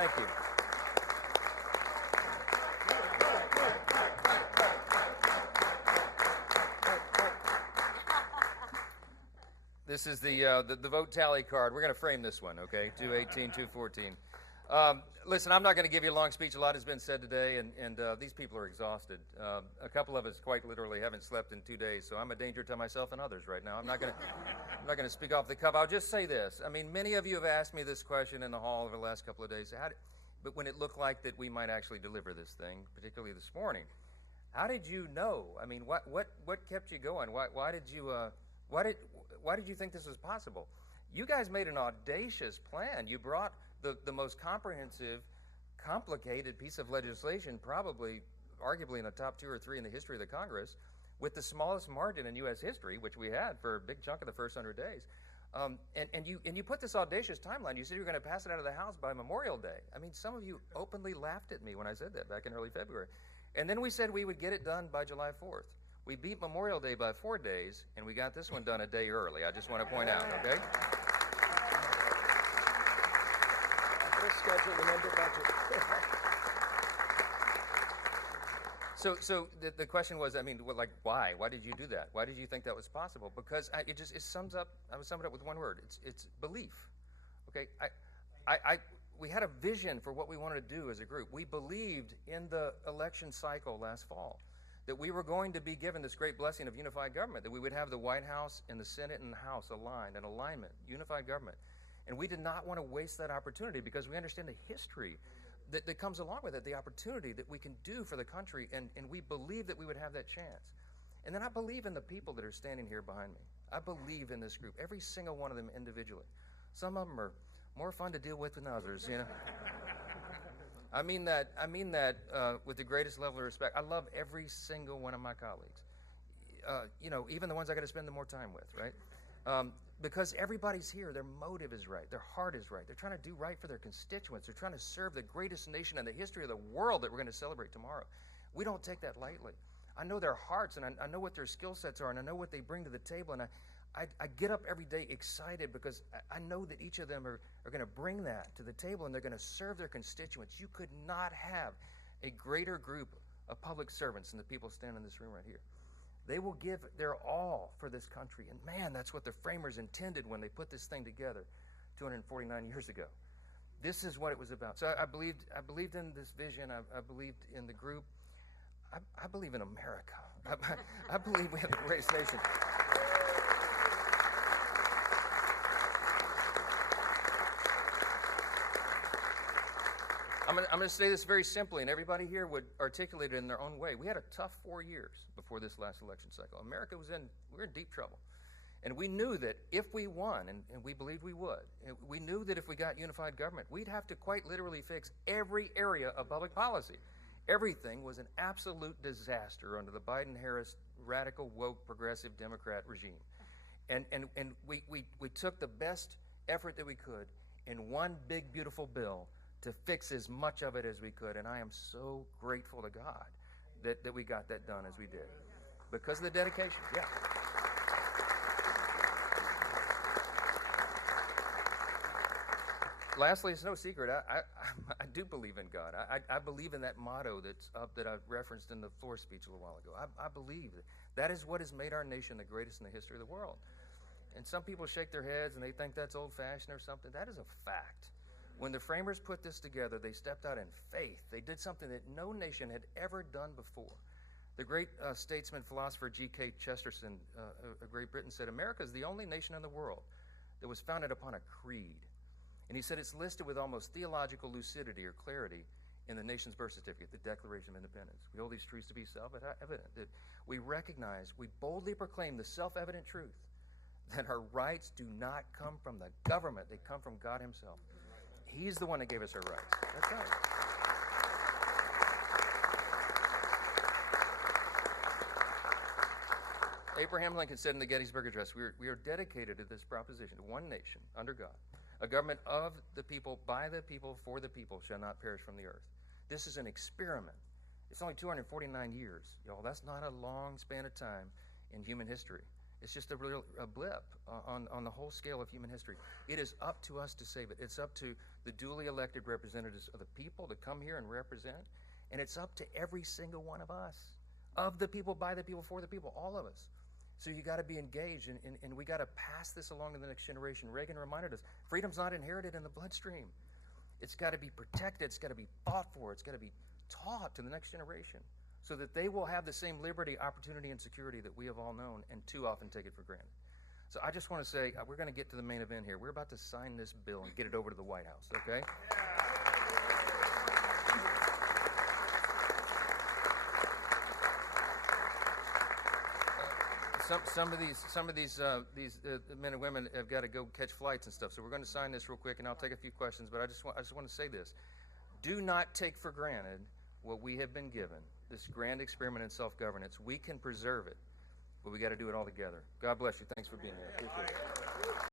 Thank you. This is the vote tally card. We're going to frame this one, okay? 218, 214. Listen, I'm not going to give you a long speech. A lot has been said today, and these people are exhausted. A couple of us quite literally haven't slept in 2 days, so I'm a danger to myself and others right now. I'm not going to speak off the cuff. I'll just say this. I mean, many of you have asked me this question in the hall over the last couple of days. But when it looked like that we might actually deliver this thing, particularly this morning, how did you know? I mean, what kept you going? Why did you think this was possible? You guys made an audacious plan. You brought the most comprehensive, complicated piece of legislation, probably, arguably in the top 2 or 3 in the history of the Congress, with the smallest margin in U.S. history, which we had for a big chunk of the first 100 days. And you put this audacious timeline. You said you were going to pass it out of the House by Memorial Day. I mean, some of you openly laughed at me when I said that back in early February. And then we said we would get it done by July 4th. We beat Memorial Day by 4 days, and we got this one done a day early. I just want to point out, okay? Schedule, remember budget. So the question was, I mean, well, like, why? Why did you do that? Why did you think that was possible? Because I would sum it up with one word. It's belief. Okay, we had a vision for what we wanted to do as a group. We believed in the election cycle last fall that we were going to be given this great blessing of unified government, that we would have the White House and the Senate and the House aligned, in alignment, unified government. And we did not want to waste that opportunity because we understand the history that comes along with it, the opportunity that we can do for the country, and we believe that we would have that chance. And then I believe in the people that are standing here behind me. I believe in this group, every single one of them individually. Some of them are more fun to deal with than others, you know. I mean that with the greatest level of respect. I love every single one of my colleagues. Even the ones I got to spend the more time with, right? Because everybody's here, their motive is right, their heart is right. They're trying to do right for their constituents. They're trying to serve the greatest nation in the history of the world that we're going to celebrate tomorrow. We don't take that lightly. I know their hearts, and I know what their skill sets are, and I know what they bring to the table, and I get up every day excited because I know that each of them are going to bring that to the table, and they're going to serve their constituents. You could not have a greater group of public servants than the people standing in this room right here. They will give their all for this country. And man, that's what the framers intended when they put this thing together 249 years ago. This is what it was about. So I believed in this vision. I believed in the group. I believe in America. I believe we have the greatest nation. I'm going to say this very simply, and everybody here would articulate it in their own way. We had a tough 4 years before this last election cycle. America we were in deep trouble. And we knew that if we won, and we believed we would, and we knew that if we got unified government, we'd have to quite literally fix every area of public policy. Everything was an absolute disaster under the Biden-Harris radical, woke, progressive Democrat regime. And we took the best effort that we could in one big, beautiful bill to fix as much of it as we could. And I am so grateful to God that we got that done as we did. Because of the dedication, yeah. Lastly, it's no secret, I do believe in God. I believe in that motto that's up that I referenced in the floor speech a little while ago. I believe that is what has made our nation the greatest in the history of the world. And some people shake their heads and they think that's old-fashioned or something. That is a fact. When the framers put this together, they stepped out in faith. They did something that no nation had ever done before. The great statesman, philosopher G.K. Chesterton of Great Britain said, America is the only nation in the world that was founded upon a creed. And he said it's listed with almost theological lucidity or clarity in the nation's birth certificate, the Declaration of Independence. We hold these truths to be self-evident, that we recognize, we boldly proclaim the self-evident truth that our rights do not come from the government, they come from God himself. He's the one that gave us our rights. That's right. Abraham Lincoln said in the Gettysburg Address, we are dedicated to this proposition, one nation, under God, a government of the people, by the people, for the people, shall not perish from the earth. This is an experiment. It's only 249 years, y'all. That's not a long span of time in human history. It's just a blip on the whole scale of human history. It is up to us to save it. It's up to the duly elected representatives of the people to come here and represent, and it's up to every single one of us, of the people, by the people, for the people, all of us. So you got to be engaged, and we got to pass this along to the next generation. Reagan reminded us, freedom's not inherited in the bloodstream. It's got to be protected. It's got to be fought for. It's got to be taught to the next generation so that they will have the same liberty, opportunity, and security that we have all known and too often take it for granted. So I just want to say, we're going to get to the main event here. We're about to sign this bill and get it over to the White House, okay? Some of these men and women have got to go catch flights and stuff. So we're going to sign this real quick, and I'll take a few questions. But I just want to say this: do not take for granted what we have been given. This grand experiment in self-governance. We can preserve it, but we got to do it all together. God bless you. Thanks for being here.